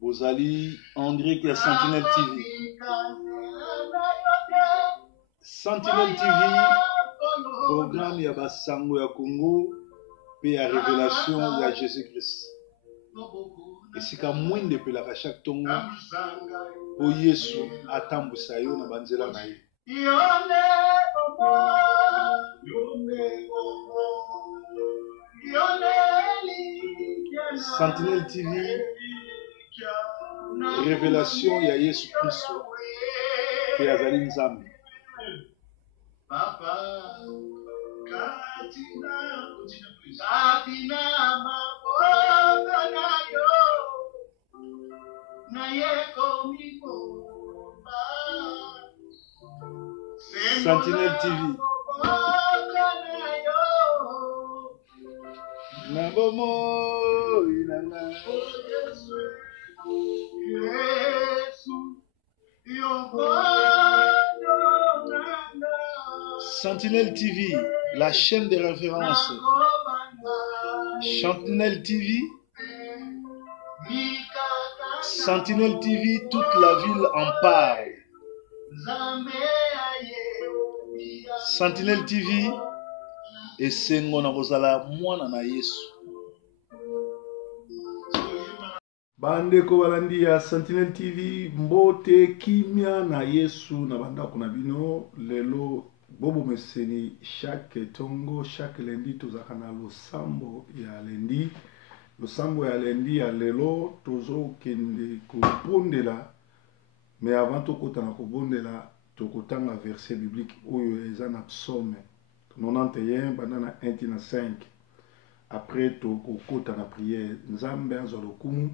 Bozali en direct à Sentinelle TV. Sentinelle TV, programme ya basango ya Congo, pe ya révélation ya Jésus-Christ. Et si ka mwinde pe la chaque tongo, po Yesu atambusa yo na banzela na ye. Sentinelle TV, révélation ya Yesu Christ, pe ya zali nzambe. Papa, Sentinelle TV. Sentinelle TV, la chaîne de référence. Sentinelle TV. Sentinelle TV, toute la ville en parle. Sentinelle TV, et c'est ngona kozala mwana na Yesu. Bandeko balandi ya Sentinelle TV, mbote kimia na Yesu na bandako na bino. Lelo bobo meseni chaque tongo, chaque lundi tozaka na losambo ya lundi. Losambo ya lundi ya lelo tozo kende kobondela. Mais avant tokota na kobondela, tokotanga verset biblique oyo eza na psaume 91 bandana 1 na 5. Après tokokota na prière. Nzambe azwa lokumu.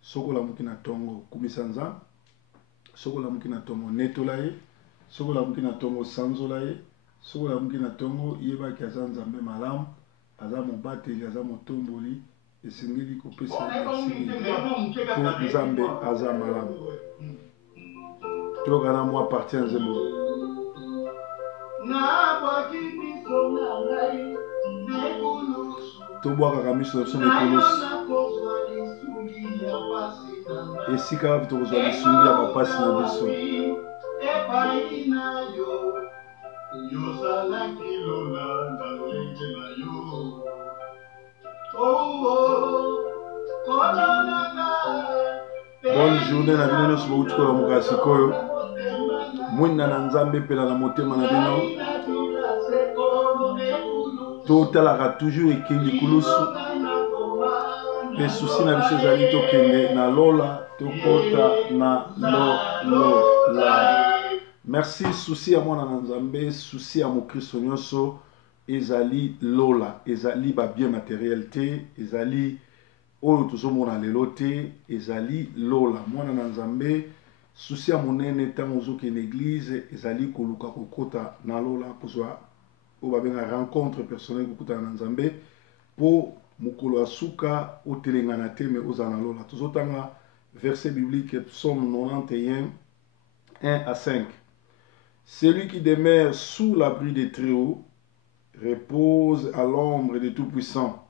Sokola muki na tongo kumisa nza. Sokola muki na tongo netola ye. Sokola muki na tongo sanzola ye. Sokola muki na tongo yeba ki aza nzambe malamu. Aza mobateli, aza motomboli. Esengeli kopesa po nzambe aza malamu. Tokana mo appartient nzembo. Tobwaka kamiso na biso nekolosi. Esika wapi tokozwa lisungi ya bapasi na biso. Bonne journée na bino nyonso bauti kola mokasi koyo. Mwina na nzambe pela na motema na bino. Totalaka toujours ekeli kulusu. Et souci na biso ezali tokende na lola tokota na lola. Merci souci ya mwana na nzambe, souci ya mokristo nyonso ezali lola, ezali ba bien matériel te, ezali oyo tozomona lelo te, ezali lola. Mwana na nzambe souci ya monene ntango ozokende église ezali koluka kokota na lola kozwa oyo babenga rencontre personnelle kokutana na nzambe po mukolo asuka otelengana te me ozala na lola. Tozotanga verset biblique psaume 91 1 à 5. Celui qui demeure sous l'abri des Très-Hauts repose à l'ombre des Tout-Puissants.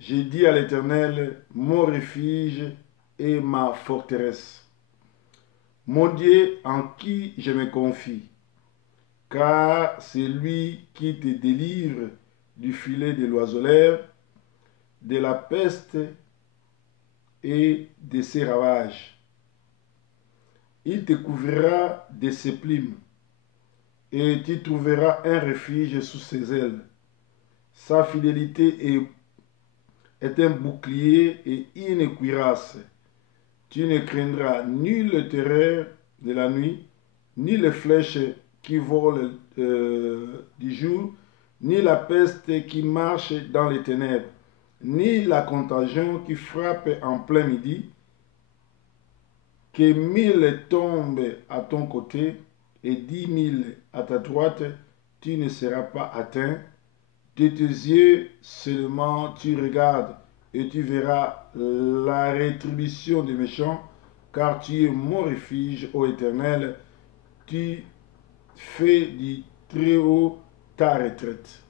J'ai dit à l'Éternel, mon refuge et ma forteresse, mon Dieu en qui je me confie, car c'est lui qui te délivre du filet de l'oiseleur, de la peste et de ses ravages. Il te couvrira de ses plumes et tu trouveras un refuge sous ses ailes. Sa fidélité est un bouclier et une cuirasse. Tu ne craindras ni le terreur de la nuit, ni les flèches qui volent du jour, ni la peste qui marche dans les ténèbres, ni la contagion qui frappe en plein midi. Que 1000 tombent à ton côté et 10 000 à ta droite, tu ne seras pas atteint. de tes yeux seulement tu regardes, et tu verras la rétribution des méchants, car tu es mon refuge, ô Éternel, tu fais du Très-Haut ta retraite.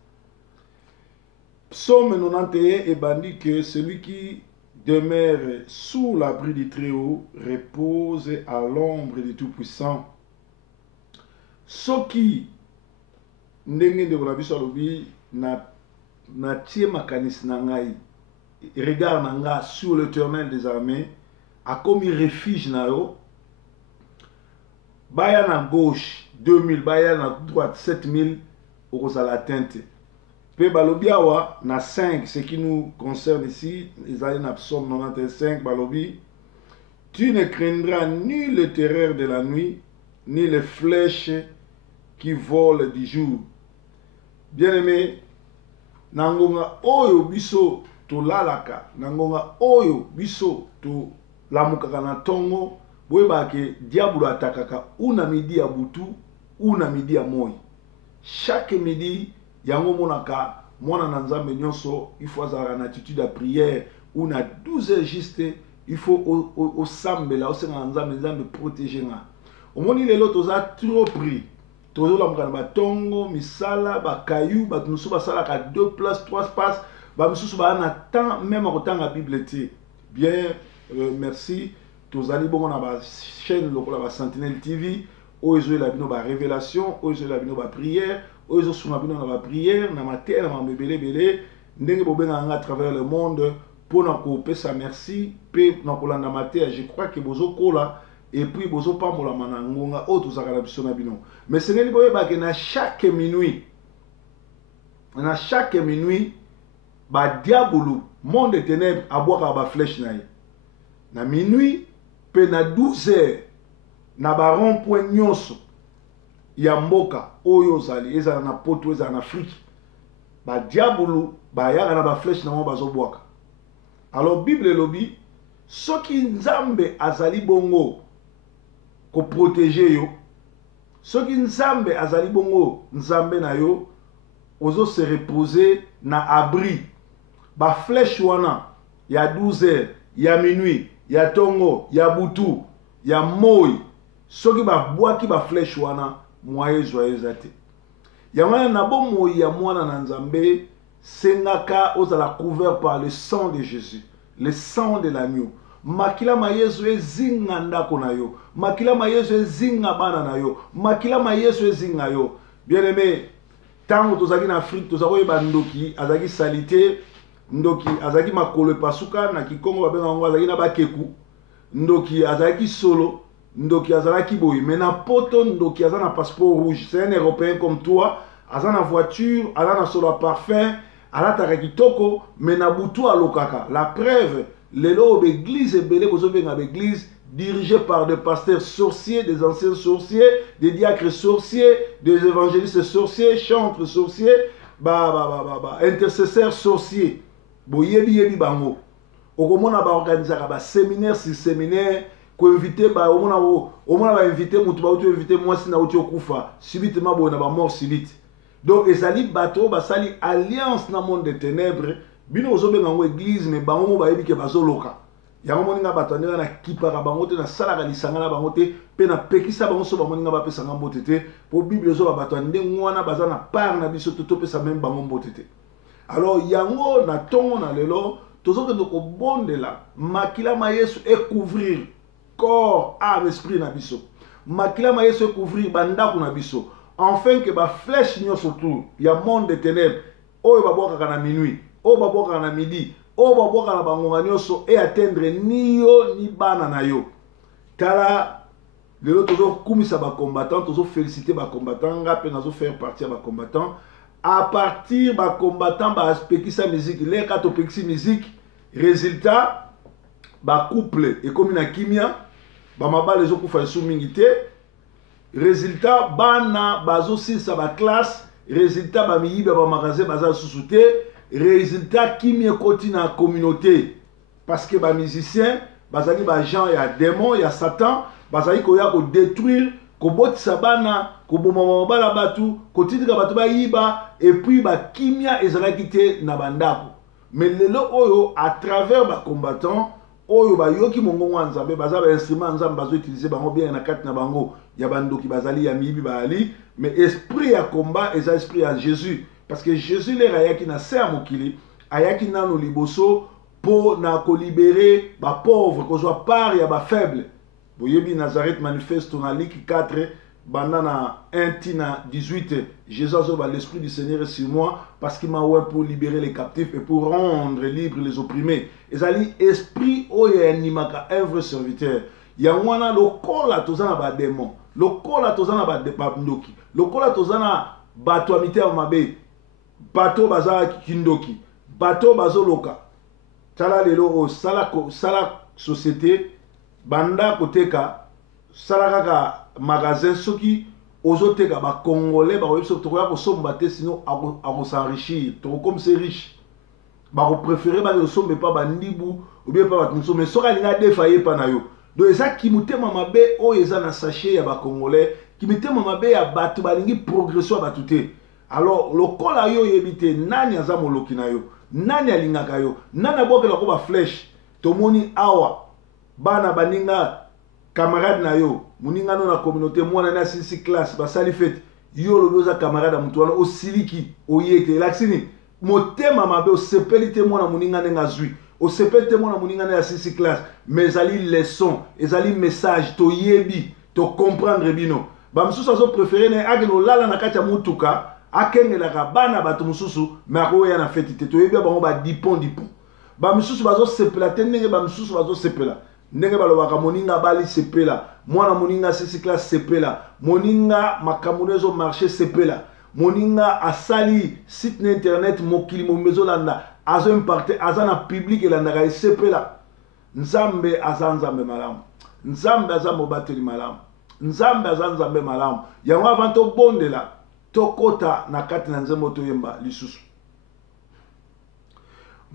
Psaume 91 est bandit que celui qui demeure sous l'abri du Très-Haut repose à l'ombre du Tout-Puissant. Soki ndenge de la biso alobi na tie makanisi na ngai regard na nga sur l'Éternel des armées a commis refuge na yo baya na gauche 2000 baya na droite 7000 okozala tente pe balobi awa na 5 ce qui nous concerne ici ezali na psaume 95 balobi tu ne craindras ni le terreur de la nuit ni les flèches qui volent du jour. Bien-aimé, nangonga oyo biso to lalaka, nangonga oyo biso to lamukaka na tongo, boyeba ke diablo atakaka una midi ya butu, una midi ya moi. Chaque midi, yango monaka, mwana na nzambe nyonso, il faut avoir une attitude de prière, una 12 heures juste, il faut au sambela, au senga nzambe, nzambe protéger nga. Omoni lelo toza trop pris. Tozo la mukana batongo, misala, bakayu, batunusu basala ka 2 places, 3 places, bamisusu ba na temps même akotanga Bible te. Bien, merci. Tozali bongo na ba chaîne lokola ba Sentinelle TV, oyo la bino ba révélation, oyo la bino ba prière, oyo suna bino na ba prière, na matin na mabele belé, ndenge bobenga nga à travers le monde pour na ko pesa merci, pe na kolanda matin, je crois que bozo kola et puis bozo pa mola manangonga o tozaka na biso na bino. Mais c'est ngeli boyeba que na chaque minuit ba diabolo monde de ténèbres abwaka ba flèche na ye. Na minuit pe na 12 heures na ba rond-point nyonso ya mboka oyo zali ezala na poto ezala na Afrique. Ba diabolo ba yaka na ba flèche na mo bazo bwaka. Alors Bible lobi soki nzambe azali bongo ko protéger yo, soki nzambe azali bongo nzambe na yo ozo se reposer na abri ba flèche wana ya 12 heures ya minuit ya tongo ya butu ya moi soki ba bwaki ba flèche wana moye joyeuse ate ya wana na bo moi ya mwana na nzambe sengaka ozala couvert par le sang de Jésus, le sang de l'agneau. Makila ma Yesu ezinga ndako na yo, makila ma Yesu ezinga bana na yo, makila ma Yesu ezinga yo. Bien-aimé, tango tozaki na Afrique tozaki ba ndoki azaki salite, ndoki azaki makolo pasuka na Kikongo babenga ngo azaki na bakeku, ndoki azaki solo, ndoki azaki boyi, mais na poto ndoki azana passeport rouge, c'est un Européen comme toi, azana voiture, azana solo parfum, alata kitoko, mais na butu alokaka. La preuve lelo l'église belé bozobenga l'église dirigée par des pasteurs sorciers, des anciens sorciers, des diacres sorciers, des évangélistes sorciers, chantres sorciers, intercesseurs sorciers. Boyebi yebi bango. Okomona ba organisaka ba séminaire sur séminaire ko inviter ba omona ba inviter mutu ba uti inviter moi sina uti okufa subitement bona ba mort subite. Donc ezali bato basali alliance na monde des ténèbres. Bino ozobenga ngo église mais bango bayebi ke bazoloka. Yango moninga bato ndenge na kipaka bango te na salaka lisanga na bango te pe na pekisa bango so bamoninga bapesa nga mbote te po Bible zo bato ndenge wana baza na part na biso to pesa même bango mbote te. Alors yango na tongo na lelo tozokende ko bondela makila ma Yesu et couvrir corps, âme, esprit na biso. Makila ma Yesu et couvrir bandako na biso. Enfin que ba flèche nyonso tout, ya monde de ténèbres, oyo babwaka na minuit, oyo babwaka na midi, oyo babwaka na bangonga nyonso et atteindre ni yo ni bana na yo. Tala lelo tozo kumisa ba combattant, tozo féliciter ba combattant, ngape nazo faire partie ba combattant. À partir ba combattant ba aspectisa musique, les kato pexi musique, résultat ba couple et comme na kimia, ba mabale zo kufa sou mingité. Résultat bana bazo sisa ba classe, résultat ba miyiba ba magasin baza susute, résultat kimia koti na communauté parce que ba musicien bazali ba gens ya démon ya Satan bazali ko ya ko détruire kobotisa bana koboma mabala batu kotitika batu bayiba et puis bakimia ezalaki te na bandako. Mais lelo oyo à travers ba combattant oyo bayoki mongongo ya Nzambe baza ba instrument Nzambe bazo utiliser bango bien na kati na bango ya bandoki bazali ya mibi bali, mais esprit ya combat eza esprit ya Jésus, parce que Jésus le ayaki na se ya mokili ayaki nano liboso po na ko libérer ba pauvre ko soit part ya ba faible. Boyebi Nazareth manifeste na Luc 4 bandana 1 tina 18, Jésus a l'esprit du Seigneur est sur moi parce qu'il m'a ouvert pour libérer les captifs et pour rendre libres les opprimés. Et ça dit esprit oye animaka un vrai serviteur. Yangwana lokola tozana ba démon, lokola tozana ba ndoki, lokola tozana bato amite mabe, bato baza kindoki, bato bazoloka. Tala lelo o sala société banda koteka sala kaka magasin soki ozoteka ba congolais ba koyebi soki tokoya kosomba te sinon akos'enrichir toko comme c'est riche ba ko préférer ba kosomba pa bandibu ou bien pa bato mosusu mais soki alinga defaye pa na yo. Donc eza kimutema mabe oyo eza na sachet ya ba congolais kimutema mabe ya bato balingi progression ya bato te. Alors lokola yo yebi te nani aza moloki na yo, nani alingaka yo, nani abokela ko ba flèche tomoni awa bana baninga camarade na yo muninga no na communauté mwana na sisi classe basali fete yo loboza camarade mutu wana osiliki oyete laksini motema mabe osepeli te mwana muninga nenga zui osepeli te mwana muninga na sisi classe mais ali leçon ezali message to yebi to comprendre bino ba mususu azo préférer na ageno lala na kati ya mutuka akengelaka bana bato mususu mais akoya na fete te to yebi bango ba dipon ba mususu bazo sepela te ndenge ba mususu bazo sepela ndenge balobaka moninga bali sepela mwana moninga sisi classe sepela moninga makamunezo marché sepela moninga asali site na internet mokili momezo landa azo impacté azana public elandaka sepela. Nzambe aza nzambe malamu, nzambe aza mobateli malamu, nzambe aza nzambe malamu yango avant tobondela tokota na kati na nzembo toyemba lisusu.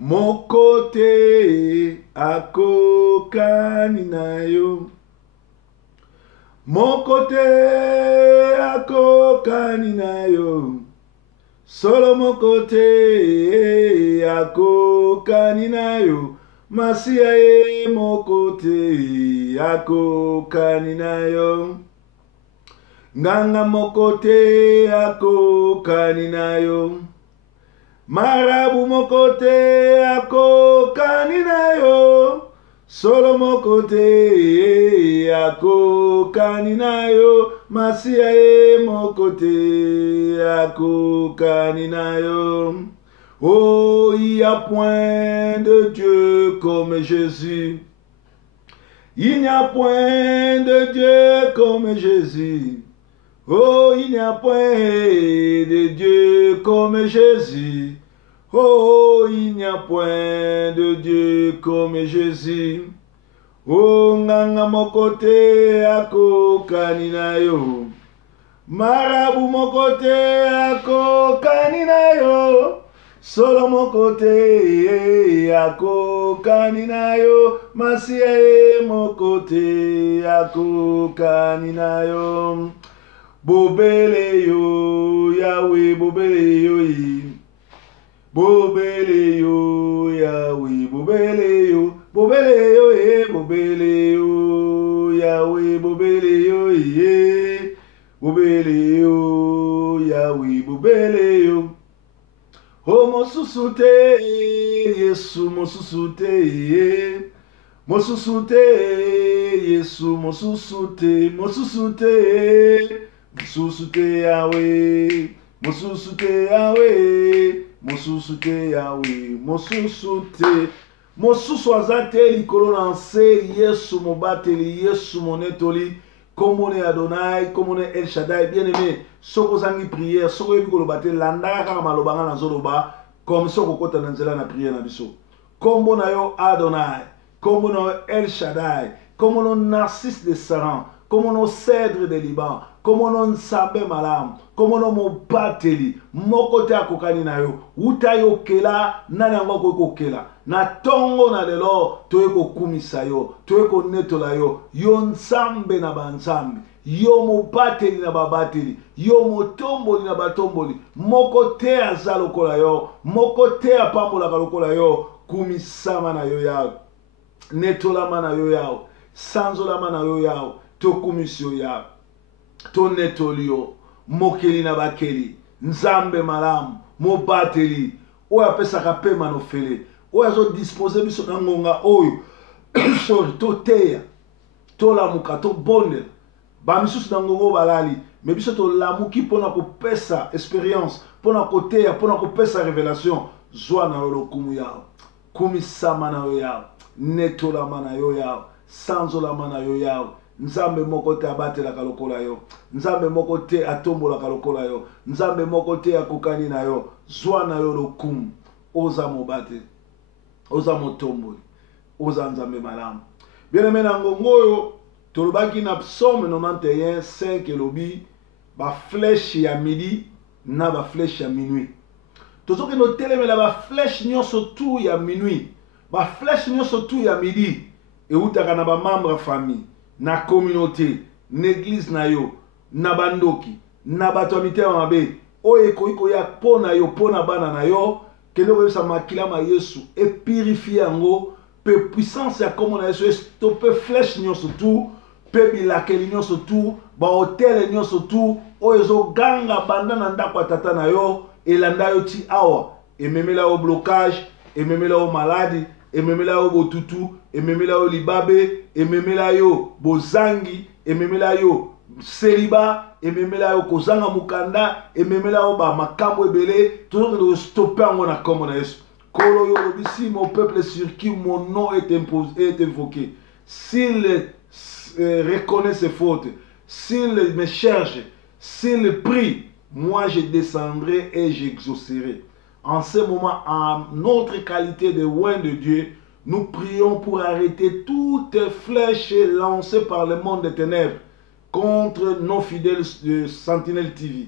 Mokote akokani na yo, mokote akokani na yo, solo mokote akokani na yo, masia ye mokote akokani na yo, nganga mokote akokani na yo, marabu mokote akokani na yo, solo mokote akokani na yo, masia ye mokote akokani na yo. Oh, il n'y a point de Dieu comme Jésus. Il n'y a point de Dieu comme Jésus. Oh, il n'y a point de Dieu comme Jésus. Oh, il n'y a point de Dieu comme Jésus. Oh, nganga mokote akokani na yo, marabu mokote akokani na yo, solo mokote akokani na yo, masia ye mokote akokani na yo. Bobele yo Yahweh, bobele yo yi, bobele yo Yahweh, bobele yo ye, bobele yo Yahweh, bobele yo ye, bobele yo Yahweh, bobele yo. Oh mosusu te Yesu, mosusu te ye, mosusu te Yesu, mosusu te, mosusu te, mosusu te Yahweh, mosusu te Yahweh, mosusu te Yahweh, mosusu te, mosusu azate likolo na nse Yesu mobateli, Yesu monetoli, komone Adonai, komone El Shaddai. Bien aimé, soko zangi prière, soko yebi kolobate landaka kaka malobanga na zoloba, comme soko kota na nzela na prière na biso. Kombo na yo Adonai, kombo na yo El Shaddai, kombo no Narcisse de Saran, kombo no Cèdre de Liban, kombo no Nzambe malamu, kombo no mobateli, moko te akokani na yo, uta yo kela, nani yango ko kela. Na tongo na lelo toye ko kumisa yo, toye ko netola yo, yo Nzambe na banzambe, yo mobateli na babateli, yo motomboli na batomboli, moko te aza lokola yo, moko te apambolaka lokola yo, kumisama na yo yawe, netolama na yo yawe, sanzolama na yo yawe, tokumisi yo yawe, tonetoli yo, mokeli na bakeli, nzambe malamu, mobateli, oyo apesaka pema nofele, oyo azo dispose biso na ngonga oyo, sorry, toteya, tolamuka, tobondela, bamisusu na ngongo balali, mais biso tolamuki pona kopesa expérience, pona koteya, pona kopesa révélation, zwa na yo lokumu yawe, kumisama na yo yawe, netolama na yo yawe, sanzolama na yo yawe, nzambe moko te abatelaka lokola yo, nzambe moko te atombolaka lokola yo, nzambe moko te akokani na yo, zwa na yo lokumu, oza mobate, oza motomboli, oza nzambe malamu. Bien-aimé na ngongo oyo, tolobaki na psaume 91, 5 elobi, ba flèche ya midi na ba flèche ya minuit. Tozoki no telemela ba flèche nyonso tu ya minuit, ba flèche nyonso tu ya midi, eutaka na ba membre famille, na communauté, n'église na yo, na bandoki, na bato ya mitema mabe, oyo ekoki ya pona yo, pona bana na yo, kende koyebisa makila ma Yesu, e purifie yango, pe puissance ya komo na Yesu, e stopper flèche nyonso tu, pe bilakeli nyonso tu, ba hotel nyonso tu, oyo zo ganga banda na ndako tata na yo, elanda yo ti awa, ememela yo blocage, ememela yo maladie, ememela yo botutu, ememela yo libabe, ememela yo bozangi, ememela yo célibat, ememela yo kozanga mukanda, ememela yo ba makambo ebele, toujours de stopper yango na kombo na Yesu. Kolo yo lobisi, mon peuple sur qui mon nom est imposé, est invoqué. S'il reconnaît ses fautes, s'il me cherche, s'il prie, moi je descendrai et j'exaucerai. En ce moment, en notre qualité de oint de Dieu, nous prions pour arrêter toutes flèches lancées par le monde des ténèbres contre nos fidèles de Sentinelle TV,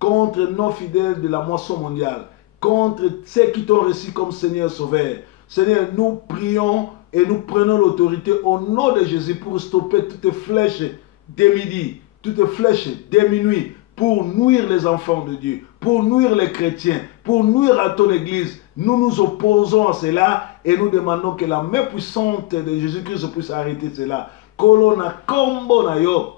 contre nos fidèles de la moisson mondiale, contre ceux qui t'ont reçu comme Seigneur Sauveur. Seigneur, nous prions et nous prenons l'autorité au nom de Jésus pour stopper toutes flèches des midi, toutes flèches des minuit, pour nuire les enfants de Dieu, pour nuire les chrétiens, pour nuire à ton église. Nous nous opposons à cela et nous demandons que la main puissante de Jésus-Christ puisse arrêter cela. Kolona kombo na yo,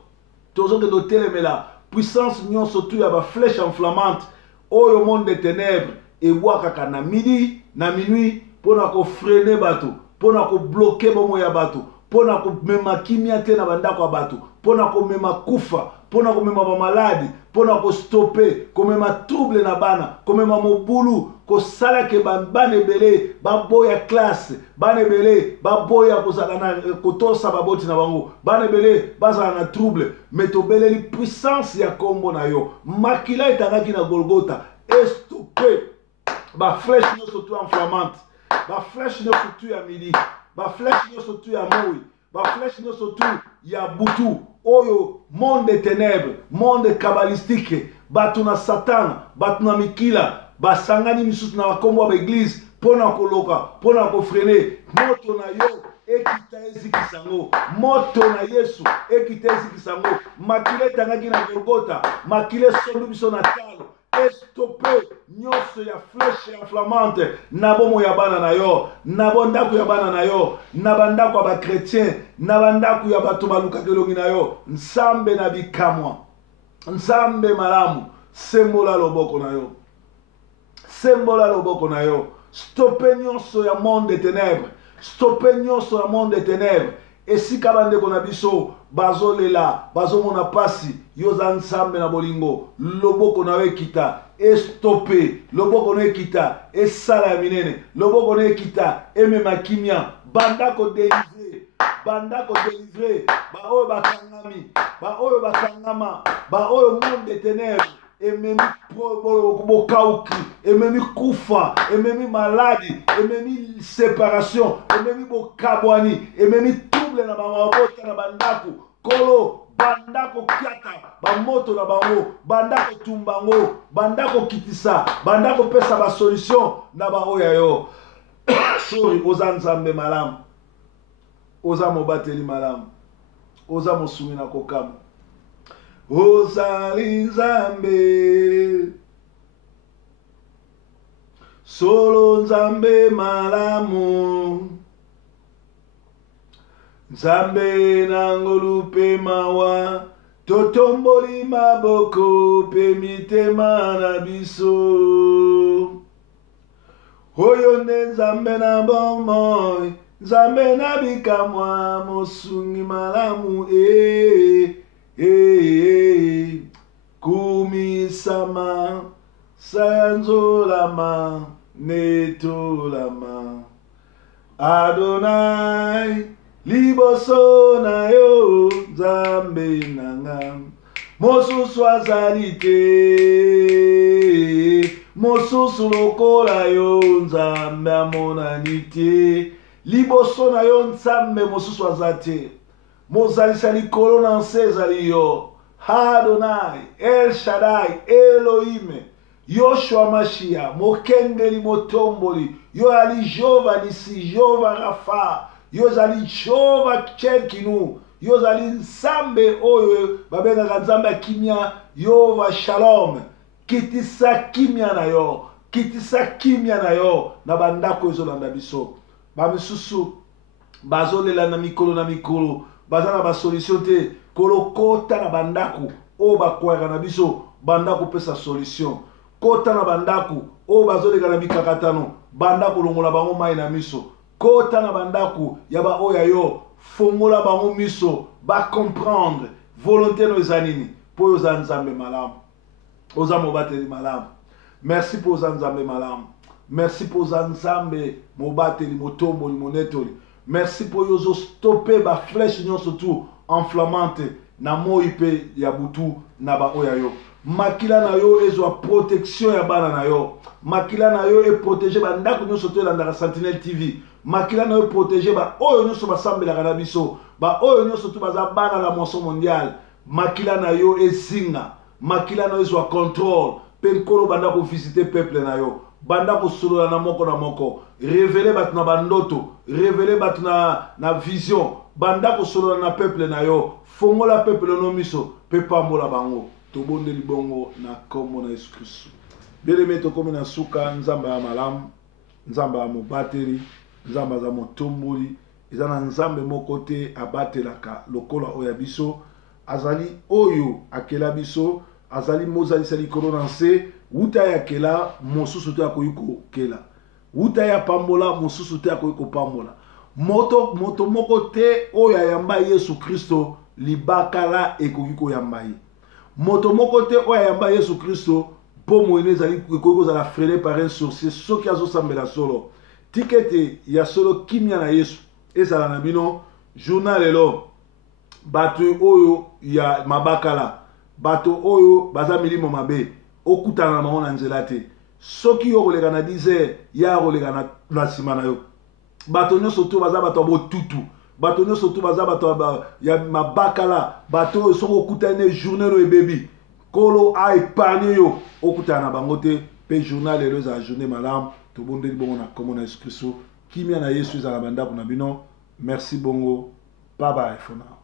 tozo que doteleme la puissance nyon surtout ya ba flèche enflammante, oyo monde des ténèbres et wakaka na midi, na minuit, pona ko freiner bato, pona ko bloquer bomo ya bato, pona ko mema kimia te na bandako ya bato, pona ko mema kufa, pona ko mema ba maladi, pona ko stopper, ko mema trouble na bana, ko mema mobulu, ko sala ke bana ebele, ba boya classe, bana ebele, ba boya ko sala na ko tosa baboti na bango, bana ebele, bazala na trouble, mais to beleli puissance ya kombo na yo, makila etangaki na Golgotha, estopper ba flèche no surtout enflammante, ba flèche no surtout ya midi, ba flèche no surtout ya moi, ba flèche no surtout ya butu, oyo monde des ténèbres, monde kabbalistique, batu na Satan, batu na mikila, basangani misusu na bakombo ba église, pona koloka, pona ko freiner, moto na yo ekita ezikisango, moto na Yesu ekita ezikisango, makile tangaki na Golgotha, makile sondu biso na talo, estopper nyonso ya flèche inflammante na bomo ya bana na yo, na bondako ya bana na yo, na bandako ya ba chrétien, na bandako ya bato baluka kelongi na yo, nzambe na bikamwa, nzambe malamu, sembola loboko na yo, sembola loboko na yo, stopper nyonso ya monde des ténèbres, stopper nyonso ya monde des ténèbres, esika bandeko na biso bazolela, bazomona pasi, yoza nzambe na bolingo, loboko na yo ekita, estope, loboko na yo ekita, esala ya minene, loboko na yo ekita, emema kimia, banda ko délivrer, ba oyo bakangami, ba oyo bakangama, ba oyo monde des ténèbres, ememi bokauki, ememi kufa, ememi maladi, ememi séparation, ememi bokabwani, ememi trouble na bamabota na bandako, kolo bandako kiata, bamoto na bango, bandako tumbango, bandako kitisa, bandako pesa ba solution na ba oya yo. Sorry, oza nzambe malamu, oza mobateli malamu, oza mosumi na kokamu, ozali nzambe solo nzambe malamu nzambe nangolu pe mawa totomboli maboko pe mitema na biso oyo nde nzambe na bomoi nzambe na bikamwa mosungi malamu kumisama sanzolama netolama Adonai liboso na yo nzambe nanga mosusu azali te mosusu lokola yo nzambe amonani te liboso na yo nzambe mosusu aza te mozalisa likolo na nse ezali yo Adonai El Shaddai Elohim Yoshua Mashiach mokengeli motomboli yo ali Jehova Nisi Jehova Rafa yo zali Jehova Tcherkinu yo zali nzambe oyo babengaka nzambe kimia Yehova Shalom kitisa kimia na yo kitisa kimia na yo na bandako ezolanda biso bamisusu bazolela na mikolo baza na basolution te kolokota na bandako oyo bakwaka na biso bandako pesa solution kota na bandako oyo bazoleka na bikakatano bandako longola bango mai na miso kota na bandako ya baoyo yo fongola bango miso bacomprendre volonté no eza nini mpo oyo oza nzambe malamu oza mobateli malamu merci mpo oza nzambe malamu merci mpo oza nzambe mobateli motomboli monetoli merci mpo oyo ozostope baflèche nyonso tu enflammante na moi mpe ya butu na baoyo yo makila na yo ezwa protection ya bana na yo makila na yo eprotege bandako nyonso to elandaka Sentinelle TV makila na yo protege baoyo nyonso basambelaka na biso baoyo nyonso to baza bana la moisson mondiale makila na yo ezinga makila na yo ezwa contrôle mpe nkolo banda kovisite peuple na yo banda kosolola na moko révélé bato na bandoto révélé bato na vision banda kosolola na peuple na yo fongola peuple no miso mpe pambola bango tobondeli bongo na kombo na Yesu Kristo bien-aimé tokomi na suka nzambe ya malamu nzambe ya mobateli nzambe aza motomboli eza na nzambe moko te abatelaka lokola oyo ya biso azali oyo akela biso azali mozalisa likolo na nse wuta ya kela mosusu te akoki kokela wuta ya pambola mosusu te akoki kopambola moto moko te oyo ayamba Yesu Kristo libakala ekoki koyamba ye moto moko te oyo ayamba Yesu Kristo mpo moyene ezali ekoki kozala frene par un sorcier soki azosambela solo tikete ya solo kimia na Yesu ezala na bino journal lelo bato oyo ya mabakala bato oyo baza milimo mabe okutana na bango na nzela te soki yo koleka na 10h ya koleka na nsima na yo bato nyonso to baza bato ya botutu bato nyonso to baza bato ya mabakala bato oyo soki okutani journée oyo ebebi kolo aépargne yo okutana na bango te mpe journal lelo ezala journée malamu tobondeli bongo na kombo na Yesu Kristo kimia na Yesu ezala bandako na bino merci bongo bye bye for now.